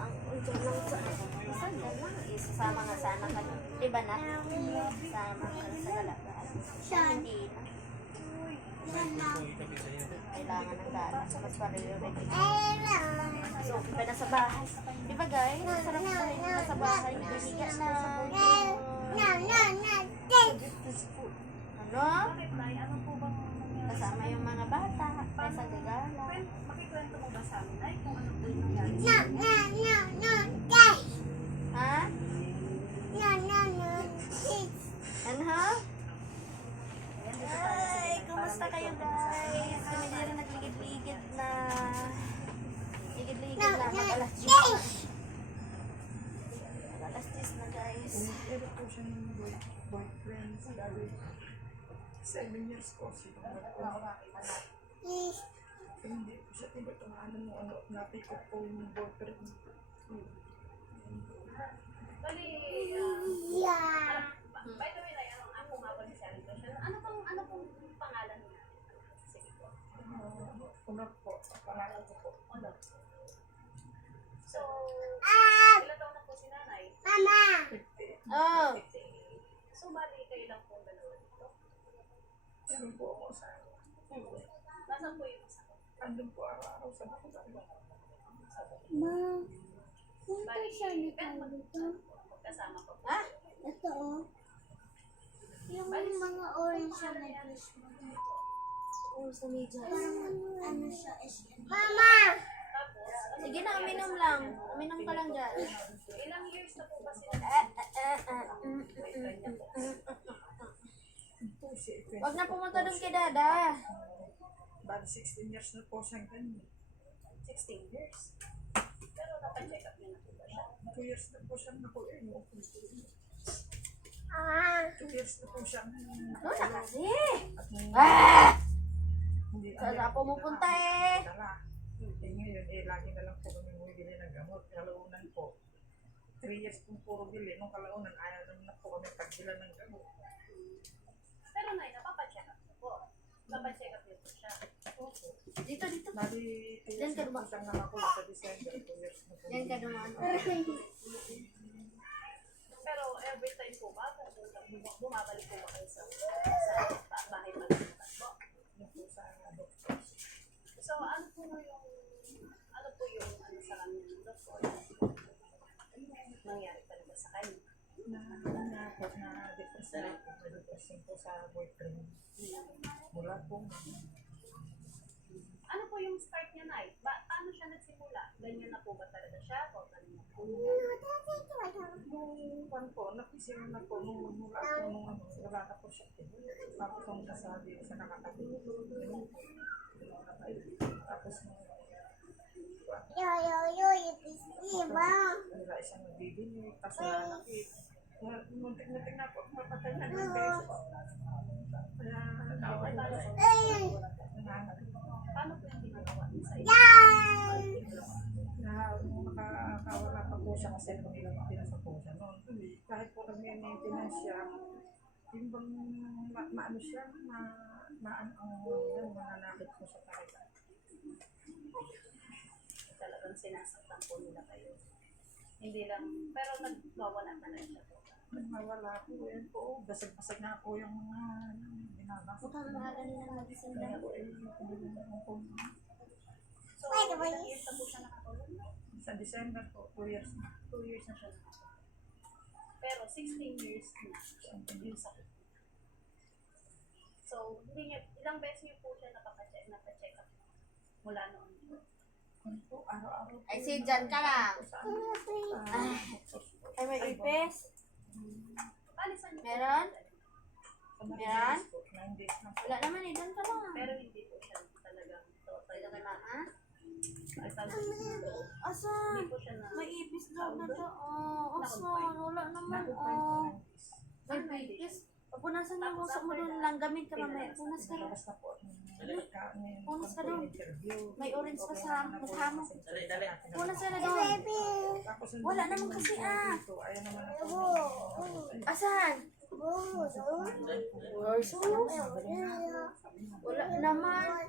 ang unsa lang sa isa lang isasama nga sana ka. Di ba na? Sama ka sa galagahan. Hindi na. Kailangan ng gana. Mas priority. So, iba na sa bahay. Di ba guys? Sarap sa rin na sa bahay. Biniga na. Ano? Kasama yung mga bata. Nasa gagala. Makikwento mo ba sa amin ay kung ano po yung nangyari? Ha? Ano? Ay, kumusta kayo guys? Kami din nagligid-ligid na. Ligid-ligid na. Mag-alas 10 na. Mag-alas 10 na guys. Pero po siya ng boyfriend sa dali. 7 years po siya. Hindi po siya tiba itong ano, napikot po yung boyfriend. Bali, by the way, ang umabot si Sally Joshua. Ano pong pangalan niya? Sige po. Unok po, pangalan ko po. Unok. So, ilan taon na po si nanay? 50. Oh. 50. So, bali kayo lang po dalawa dito. Meron po ako sa Nasaan po yung isa? andun po araw-araw sa bahay. Bali, pero magkasama po. Ha? Ito oh. Yung mga orange siya may Christmas. Oh, sa media. Ano siya is Tapos, Sige na, uminom lang. Uminom ka lang dyan. ilang years na po ba sila? Boyfriend niya po. Po siya, Wag na pumunta doon kay Dada. bali 16 years na po siyang ganyan. 16 years. Pero napacheck up niya na po ba siya? 2 years na po siyang nakuha. 2 years na po siyang No na kasi. at hindi Saan na pumupunta eh? dala. Ngayon, lagi na lang po kami bumibili ng gamot. Kalaunan po. 3 years pong puro bili. Nung kalaunan, ayaw naman na po kami pagbila ng gamot. Pero nay, napapacheck up niyo po. Napacheck up niyo po siya. Dito, dito. Bali, 2 years na po siyang nakakuha sa December. 2 years na po. Yan ka naman. Pero every time po ba, bumabalik po ba kayo sa bahay pa po? Yun po sa doktor. So, ano po yung sa kanya ng doktor? Nangyari pa rin ba sa kanya? Na-depressing po sa boyfriend. Mula po. Ano po yung start niya, Nay? Paano siya nagsimula? Ganyan na po ba talaga siya? O ganyan na po? Nung po, napising na po nung mula po nung wala na po siya. Tapos nung nasabi sa nakakabili. Tapos wala siyang nagbibili. Tapos nanakit. Muntik-muntik na po mapatay na ng beso. Kaya nawala nananakit. Paano po yung ginagawa niya sa inyo? Na makakawala pa po siya kasi kung ilang pinasa po siya noon. Kahit po nag-maintenance siya, yung bang maano siya, mananakit po siya talaga. Talagang sinasaktan po nila kayo. Hindi lang, pero nagwawala na lang siya po. Nagmawala po yan po. Basag-basag na po yung mga binabasa. Bukang maaga nila mag-isang Kaya lang. po yung So, ilang years na po siya nakatulong? sa December po, 2 years na. 2 years na siya nakatulong. Pero 16 years na yung sakit. So, hindi niya, ilang beses niyo po siya napacheck up mula noon. Ano po, araw-araw po. Ay, si Jan ka lang. Ay, may ipis. Paano saan niyo po Meron? siya? Meron? 9 days na po. Wala naman eh, dyan ka lang. Pero hindi po siya talagang Pwede kay mama? ay talagang Asan? hindi po siya na May ipis daw na daw. Oh, asan? Wala naman. Nakupay Oh. po na. May ipis. Punasan na mo sa mo doon lang. Gamit ka mamaya. Punas ka rin. Labas na po. Punas ka doon. Interview. May orange pa sa mukha mo. Punas ka na Tapos doon. nandun Wala po naman yung kasi, dito. Ayaw naman na po. Asan? Wala naman.